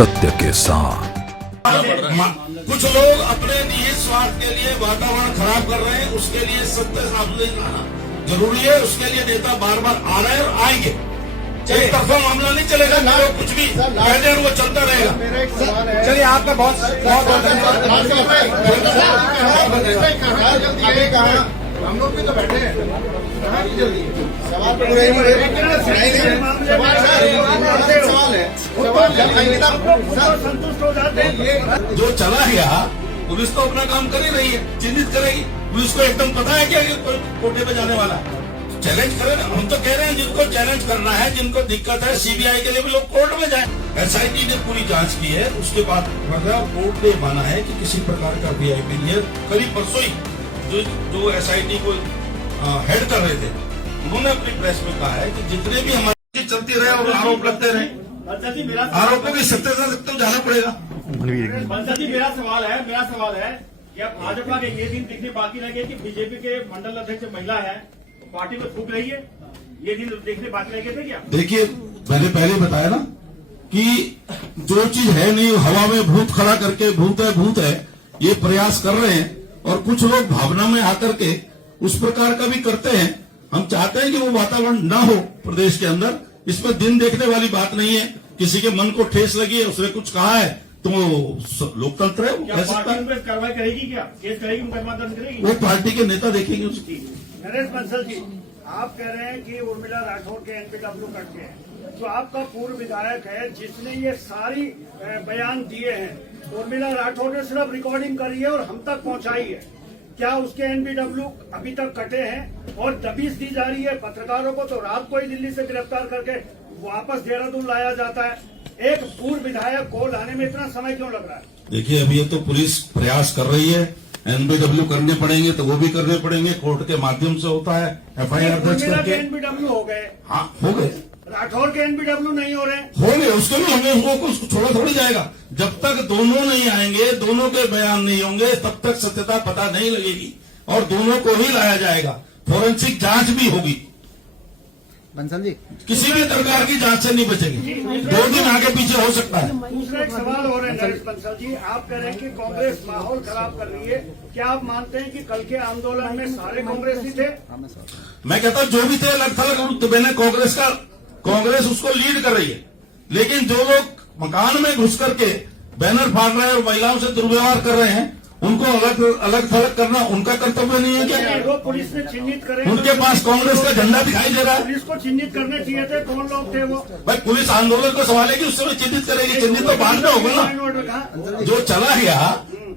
सत्य के साथ। कुछ लोग अपने निहित स्वार्थ के लिए वातावरण खराब कर रहे हैं, उसके लिए सत्य सामने लाना जरूरी है। उसके लिए नेता बार बार आ रहे हैं और आएंगे। एक तरफा मामला नहीं चलेगा, लोग कुछ भी कहते हैं वो चलता रहेगा। चलिए, आपका बहुत हम लोग भी तो बैठे हैं, जल्दी सवाल संतुष्ट हो जाते हैं। जो चला गया पुलिस तो अपना काम कर ही रही है, चिन्हित करेगी। पुलिस को एकदम पता है क्या कि कोर्टे पे जाने वाला है, चैलेंज करे ना। हम तो कह रहे हैं जिनको चैलेंज करना है, जिनको दिक्कत है, सीबीआई के लिए भी लोग कोर्ट में जाए। एसआईटी ने पूरी जांच की है, उसके बाद कोर्ट ने माना है कि किसी प्रकार का वीआईपी नहीं है। करीब परसों ही जो एसआईटी को हेड कर रहे थे, उन्होंने अपनी प्रेस में कहा है कि जितने भी हमारी चलती रहे और आरोप लगते रहे, आरोपों की सत्यता तक तो जाना पड़ेगा। बंसल जी, मेरा सवाल है क्या भाजपा के ये दिन दिखने बाकी लगे कि बीजेपी के मंडल अध्यक्ष महिला है, पार्टी को थूक रही है, ये दिन देखने बाकी लगे थे क्या? देखिए, मैंने पहले बताया ना कि जो चीज है नहीं, हवा में भूत खड़ा करके भूत है ये प्रयास कर रहे हैं। और कुछ लोग भावना में आकर के उस प्रकार का भी करते हैं। हम चाहते हैं कि वो वातावरण न हो प्रदेश के अंदर। इसमें दिन देखने वाली बात नहीं है। किसी के मन को ठेस लगी है, उसने कुछ कहा है तो लोकतंत्र है, वो कह सकता है। कार्रवाई करेगी क्या? केस करेगी, मुकदमा दर्ज करेगी? वो पार्टी के नेता देखेंगे उसकी। नरेश बंसल जी, आप कह रहे हैं कि उर्मिला राठौर के एनपीडब्ल्यू कट के हैं। जो आपका पूर्व विधायक है जिसने ये सारी बयान दिए हैं, उर्मिला राठौर ने सिर्फ रिकॉर्डिंग करी है और हम तक पहुंचाई है। क्या उसके एनपीडब्ल्यू अभी तक कटे हैं और दबिश दी जा रही है पत्रकारों को? तो रात को ही दिल्ली से गिरफ्तार करके वापस देहरादून लाया जाता है। एक पूर्व विधायक को लाने में इतना समय क्यों लग रहा है? देखिए, अभी ये तो पुलिस प्रयास कर रही है। एनपीडब्ल्यू करने पड़ेंगे तो वो भी करने पड़ेंगे, कोर्ट के माध्यम से होता है। एफआईआर दर्ज करके एनपीडब्ल्यू हो गए। हाँ, हो गए। राठौर के एनपीडब्ल्यू नहीं हो रहे, होंगे, उसके भी होंगे। उसको छोड़ा थोड़ी जाएगा। जब तक दोनों नहीं आएंगे, दोनों के बयान नहीं होंगे, तब तक सत्यता पता नहीं लगेगी और दोनों को ही लाया जाएगा। फोरेंसिक जांच भी होगी। बंसल जी, किसी भी प्रकार की जांच से नहीं बचेगी। 2 दिन आगे पीछे हो सकता है। दूसरा एक सवाल हो रहा है नरेश बंसल जी, आप कह रहे हैं कि कांग्रेस माहौल खराब कर रही है। क्या आप मानते हैं कि कल के आंदोलन में सारे कांग्रेसी थे? मैं कहता हूँ जो भी थे अलग थलग। तो मैंने कांग्रेस उसको लीड कर रही है, लेकिन जो लोग मकान में घुस करके बैनर फाड़ रहे हैं और महिलाओं से दुर्व्यवहार कर रहे हैं, उनको अलग थलग करना उनका कर्तव्य नहीं है क्या? वो पुलिस ने चिन्हित करे, उनके पास कांग्रेस का झंडा दिखाई दे रहा है। पुलिस को चिन्हित करने चाहिए थे। कौन लोग थे वो? भाई, पुलिस आंदोलन को संभालेगी, उस समय चिन्हित करेगी। चिन्हित तो बाद में होगा ना। जो चला गया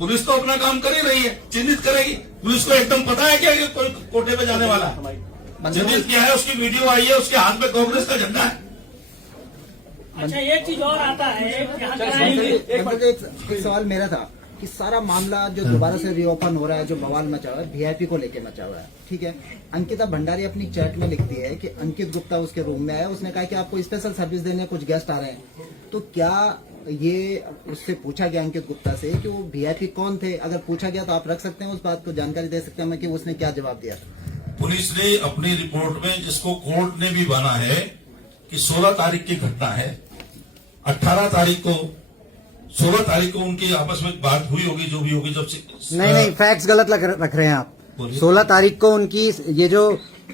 पुलिस तो अपना काम कर ही रही है, चिन्हित करेगी। पुलिस को एकदम पता है क्या कि कोई कोर्टे पे जाने वाला है, चिन्हित किया है, उसकी वीडियो आई है, उसके हाथ में कांग्रेस का झंडा है। अच्छा, एक चीज और आता है, एक सवाल मेरा था कि सारा मामला जो दोबारा से रीओपन हो रहा है, जो बवाल मचा हुआ है, वीआईपी को लेके मचा हुआ है, ठीक है। अंकिता भंडारी अपनी चैट में लिखती है कि अंकित गुप्ता उसके रूम में आया, उसने कहा कि आपको स्पेशल सर्विस देने कुछ गेस्ट आ रहे हैं। तो क्या ये उससे पूछा गया अंकित गुप्ता से कि वो वीआईपी कौन थे? अगर पूछा गया तो आप रख सकते हैं उस बात को, जानकारी दे सकते हैं कि उसने क्या जवाब दिया? पुलिस ने अपनी रिपोर्ट में, जिसको कोर्ट ने भी माना है कि 16 तारीख की घटना है, 18 तारीख को 16 तारीख को उनकी आपस में बात हुई होगी, जो भी होगी। जब से नहीं, फैक्ट्स गलत रख रहे हैं आप। 16 तारीख को उनकी ये जो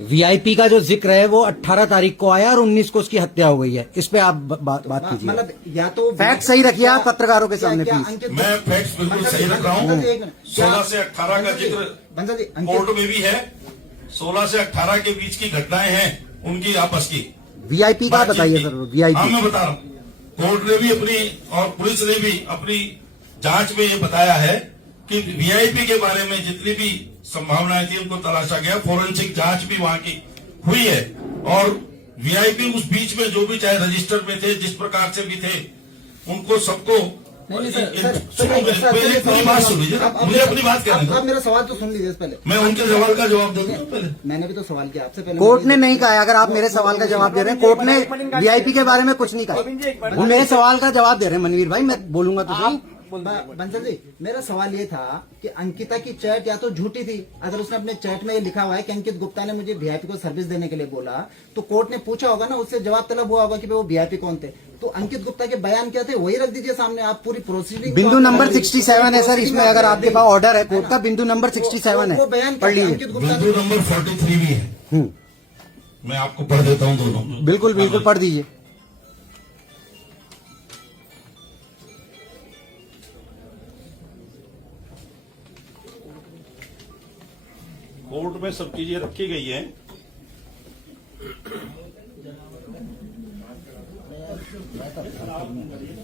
वीआईपी का जो जिक्र है वो 18 तारीख को आया और 19 को उसकी हत्या हो गई है। इस पे आप बात कीजिए। मतलब या तो फैक्ट सही रखिए आप पत्रकारों के सामने प्लीज। मैं फैक्ट्स बिल्कुल सही रख रहा हूँ। 16 से 18 का जिक्र कोर्ट में भी है। 16 से 18 के बीच की घटनाएं हैं उनकी आपस की। वीआईपी का बताइए सर। वीआईपी हाँ, मैं बता रहा हूँ। कोर्ट ने भी अपनी और पुलिस ने भी अपनी जांच में ये बताया है कि वीआईपी के बारे में जितनी भी संभावनाएं थी उनको तलाशा गया। फोरेंसिक जांच भी वहां की हुई है और वीआईपी उस बीच में जो भी चाहे रजिस्टर में थे, जिस प्रकार से भी थे, उनको सबको पूरी बात सुन लीजिए। मुझे अपनी बात कहने आप मेरा सवाल तो सुन लीजिए पहले। मैं उनके सवाल का जवाब दे दूं पहले। मैंने भी तो सवाल किया आपसे पहले। कोर्ट ने नहीं कहा, अगर आप मेरे सवाल का जवाब दे रहे हैं, कोर्ट ने वीआईपी के बारे में कुछ नहीं कहा। वो मेरे सवाल का जवाब दे रहे हैं मनवीर भाई, मैं बोलूंगा तो सही। बंसल जी, मेरा सवाल ये था कि अंकिता की चैट या तो झूठी थी। अगर उसने अपने चैट में ये लिखा हुआ है कि अंकित गुप्ता ने मुझे वीआईपी को सर्विस देने के लिए बोला, तो कोर्ट ने पूछा होगा ना, उससे जवाब तलब हुआ होगा कि वो वीआईपी कौन थे। तो अंकित गुप्ता के बयान क्या थे वही रख दीजिए सामने, आप पूरी प्रोसीडिंग। बिंदु नंबर 67 है सर, इसमें अगर आपके पास ऑर्डर है कोर्ट का, बिंदु नंबर 67 है, वो बयान पढ़ लीजिए। अंकित गुप्ता बिंदु नंबर 43 भी है, मैं आपको पढ़ देता हूँ दोनों। बिल्कुल बिल्कुल पढ़ दीजिए। कोर्ट में सब चीजें रखी गई हैं।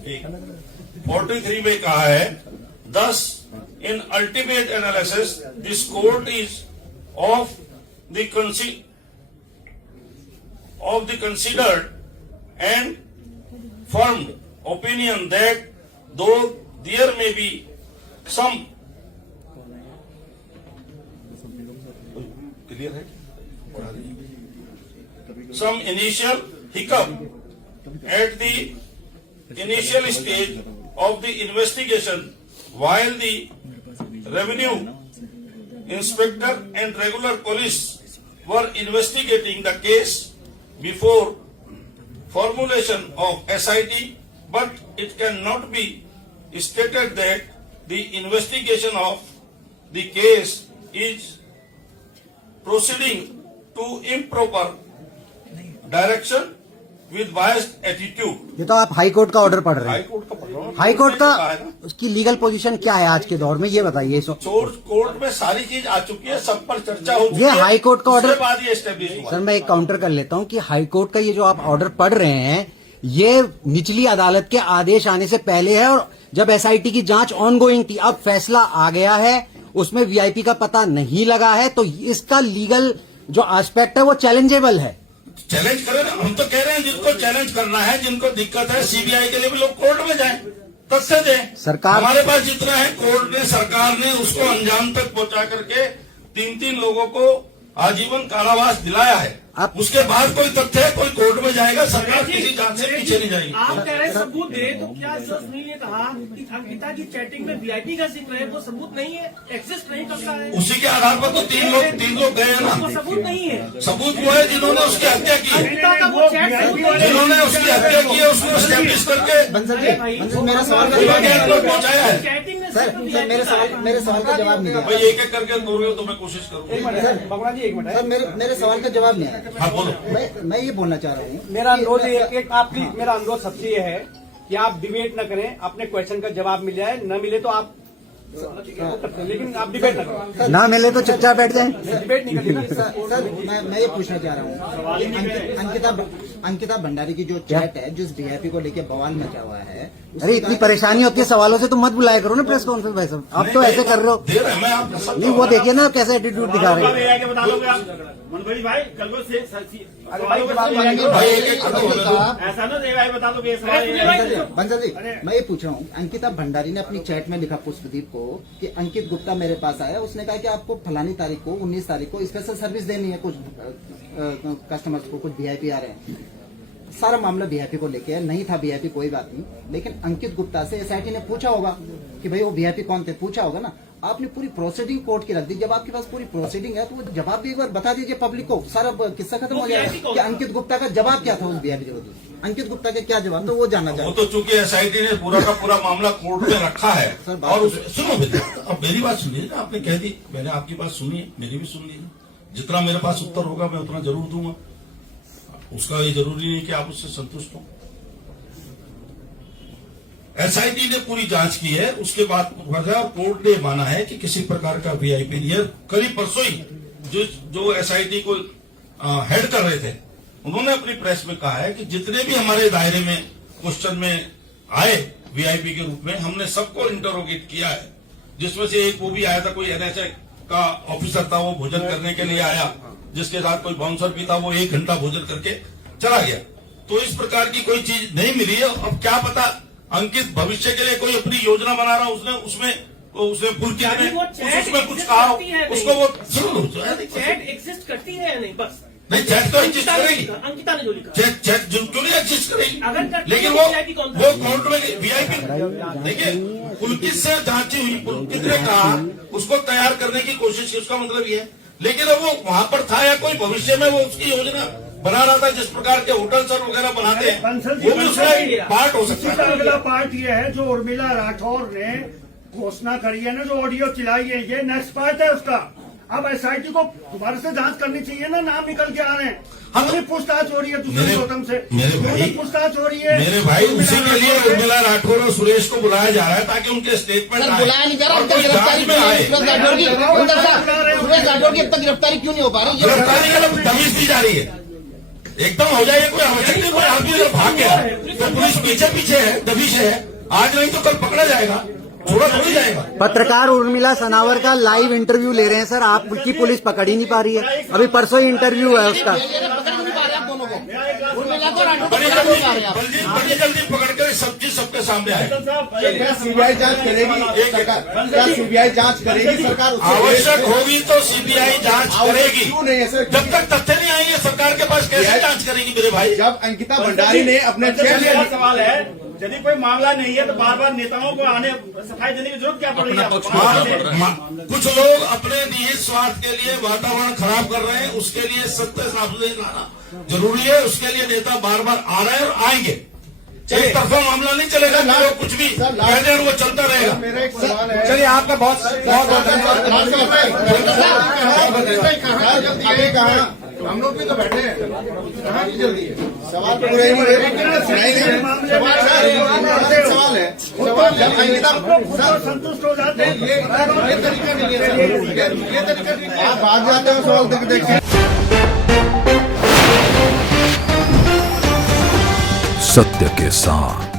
ठीक, 43 में कहा है, thus in ultimate analysis this court is of the considered and firm opinion that though there may be some clear है, some initial hiccup at the initial stage of the investigation while the revenue inspector and regular police were investigating the case before formulation of SIT, but it cannot be stated that the investigation of the case is proceeding to improper direction with biased attitude. ये तो आप high court का order पढ़ रहे हैं। High court का पढ़ रहा हूं। हाई कोर्ट का कहा है ना, उसकी लीगल पोजीशन क्या है आज के दौर में, ये बताइए। कोर्ट में सारी चीज आ चुकी है, सब पर चर्चा हो चुकी ये है। हाई कोर्ट का ऑर्डर, उसके बाद ये एस्टेब्लिश हुआ। सर मैं एक काउंटर कर लेता हूं कि हाई कोर्ट का ये जो आप ऑर्डर पढ़ रहे हैं, ये निचली अदालत के आदेश आने से पहले है, और जब एसआईटी की जांच ऑनगोइंग थी, अब फैसला आ गया है, उसमें वीआईपी का पता नहीं लगा है, तो इसका लीगल जो एस्पेक्ट है वो चैलेंजेबल है। चैलेंज करें ना, हम तो कह रहे हैं जिनको चैलेंज करना है, जिनको दिक्कत है, सीबीआई के लिए भी लोग कोर्ट में जाएं, तथ्य दें। सरकार, हमारे पास जितना है, कोर्ट ने, सरकार ने उसको अंजाम तक पहुंचा करके 3-3 लोगों को आजीवन कारावास दिलाया है। उसके बाद कोई तथ्य है, कोई कोर्ट में जाएगा, सरकार किसी जांच से पीछे नहीं जाएगी। आप कह रहे हैं सबूत दे, तो क्या जज नहीं ने कहा कि अंकिता की चैटिंग में वीआईपी का जिक्र है, वो सबूत नहीं है, एक्सिस्ट नहीं करता है? उसी के आधार पर तो तीन लोग गए हैं वो ना। सबूत नहीं है। सबूत वो है जिन्होंने उसकी हत्या की है, अंकिता का वो चैट सबूत नहीं है। जिन्होंने उसकी हत्या की है, उसको एस्टेब्लिश करके बंसल जी, मेरा सवाल का पूरा जवाब ज्ञान नहीं तक पहुंचाया है। चैटिंग में सर, सिर्फ मेरे सवाल का जवाब नहीं भाई दिया। एक एक करके बोलोगे तो मैं कोशिश करूंगा। भगवान जी एक मिनट सर, मेरे सवाल का जवाब नहीं आया। हाँ बोलो। मैं ये बोलना चाह रहा हूँ, मेरा अनुरोध आप प्लीज, मेरा अनुरोध सबसे ये है कि आप डिबेट न करें, अपने क्वेश्चन का जवाब मिल जाए, न मिले तो आप, लेकिन आप डिबेट न करें। ना मिले तो चुपचाप बैठ जाए। डिबेट नहीं करनी ना। सर मैं ये पूछना चाह रहा हूँ कि अंकिता भंडारी की जो चैट है, जिस वीआईपी को लेके बवाल मचा हुआ है, अरे इतनी परेशानी होती है सवालों से, तो मत बुलाया करो ना प्रेस कॉन्फ्रेंस भाई साहब, आप तो ऐसे कर रहे हो। दे रहे हैं, मैं आपको सब नहीं वो देखिए ना कैसे एटीट्यूड दिखा रहे हैं। आगे बता दोगे आप मनोज भाई, कल को से भाई एक एक करके बोलो। ऐसा ना भाई बता दोगे। बंसल जी, मैं ये पूछ रहा हूँ, अंकिता भंडारी ने अपनी चैट में लिखा पुष्पदीप को कि अंकित गुप्ता मेरे पास आया, उसने कहा कि आपको फलानी तारीख को, 19 तारीख को स्पेशल सर्विस देनी है कुछ कस्टमर्स को, कुछ वीआईपी आ रहे हैं। सारा मामला वीआईपी को लेके है, नहीं था वीआईपी कोई बात नहीं, लेकिन अंकित गुप्ता से एसआईटी ने पूछा होगा कि भाई वो वीआईपी कौन थे, पूछा होगा ना। आपने पूरी प्रोसीडिंग कोर्ट की रख दी। जब आपके पास पूरी प्रोसीडिंग है तो वो जवाब भी एक बार बता दीजिए पब्लिक को, सारा किस्सा खत्म हो जाएगा कि अंकित गुप्ता का जवाब क्या था उस वीआईपी के। अंकित गुप्ता का क्या जवाब, तो वो जानना वो चाहिए। तो चूंकि एसआईटी ने पूरा का पूरा मामला कोर्ट में रखा है। और सुनो बेटा, अब मेरी बात सुनिए ना, आपने कह दी, मैंने आपकी बात सुनी है, मेरी भी सुन लीजिए। जितना मेरे पास उत्तर होगा मैं उतना जरूर दूंगा, उसका ये जरूरी नहीं कि आप उससे संतुष्ट हो। एसआईटी ने पूरी जांच की है, उसके बाद कोर्ट ने माना है कि किसी प्रकार का वीआईपी नहीं है। करीब परसों ही जो एसआईटी को हेड कर रहे थे, उन्होंने अपनी प्रेस में कहा है कि जितने भी हमारे दायरे में क्वेश्चन में आए वीआईपी के रूप में, हमने सबको इंटरोगेट किया है। जिसमें से एक वो भी आया था, कोई एनएचए का ऑफिसर था, वो भोजन करने के लिए आया, जिसके साथ कोई बाउंसर भी था, वो 1 घंटा भोजन करके चला गया। तो इस प्रकार की कोई चीज नहीं मिली है। अब क्या पता अंकित भविष्य के लिए कोई अपनी योजना बना रहा, उसने फुल किया, उसमें कुछ कहा हो, उसको वो सुनो, चैट एग्जिस्ट करती है या नहीं, बस नहीं, चैट तो एग्जिस्ट करेगी, अंकिता ने जो लिखा चैट क्यों नहीं एग्जिस्ट करेगी, अगर करती लेकिन है वो तो VIP कौन सा? कोर्ट में VIP देखिए पुलकित से जांची हुई, पुलकित ने कहा उसको तैयार करने की कोशिश की, उसका मतलब ये है, लेकिन अब वो वहां पर था या कोई भविष्य में वो उसकी योजना बना रहा था, जिस प्रकार के होटल सर वगैरह बनाते हैं बंसल जी, वो भी उसमें पार्ट हो सकता इसका है। अगला पार्ट ये है जो उर्मिला राठौर ने घोषणा करी है ना, जो ऑडियो चिलाई है, ये नेक्स्ट पार्ट है उसका। अब एसआईटी को दोबारा से जांच करनी चाहिए ना, नाम निकल के आ रहे हैं, हाँ, पूरी पूछताछ हो रही है दूसरे मेरे- गौतम से, मेरे भाई- पूछताछ हो रही है मेरे भाई उसी के लिए उर्मिला उर्मिला राठौर और सुरेश को बुलाया जा रहा है ताकि उनके स्टेटमेंट आए बुलाया नहीं जा रहा, और अब तक कोई गिरफ्तारी जांच में आए। सुरेश राठौर की सुरेश राठौर की अब तक गिरफ्तारी क्यों नहीं हो पा रही? गिरफ्तारी का तमीज दी जा रही है, एकदम हो जाए, कोई आवश्यक नहीं, कोई आदमी अगर भाग गया तो पुलिस पीछे पीछे है, दबिश है, आज नहीं तो कल पकड़ा जाएगा, छोड़ा थोड़ी जाएगा। पत्रकार उर्मिला सनावर का लाइव इंटरव्यू ले रहे हैं सर, आपकी पुलिस पकड़ ही नहीं पा रही है, अभी परसों ही इंटरव्यू है उसका। पकड़ नहीं पा रहे आप दोनों को, उर्मिला को राठौर को बड़ी पकड़ नहीं पा रहे आप। जल्दी बड़ी जल्दी पकड़ कर सब चीज सबके सामने आए। क्या सीबीआई जांच करेगी सरकार? क्या सीबीआई जांच करेगी सरकार? उससे आवश्यक होगी तो सीबीआई जांच करेगी, क्यों नहीं ऐसे? जब तक तथ्य नहीं आएंगे सरकार के पास कैसे जांच करेगी मेरे भाई? जब अंकिता भंडारी ने अपने मेरा सवाल है, यदि कोई मामला नहीं है तो बार बार नेताओं को आने सफाई देने की जरूरत क्या पड़ रही है? कुछ लोग अपने निहित स्वार्थ के लिए वातावरण खराब कर रहे हैं, उसके लिए सत्य सामने लाना जरूरी है, उसके लिए नेता बार बार आ रहे हैं और आएंगे। एक तरफा मामला नहीं चलेगा, लोग कुछ भी कह दें वो चलता रहेगा। मेरा एक सवाल है। चलिए आपका बहुत बहुत धन्यवाद। अभी कहा हम लोग भी तो बैठे हैं, कहाँ की जल्दी है? सवाल पूरे ही नहीं सवाल है। जब अंकिता संतुष्ट हो जाते हैं, ये तरीका नहीं है, ये तरीका नहीं है। आप भाग जाते हो सवाल देखिए। सत्य के साथ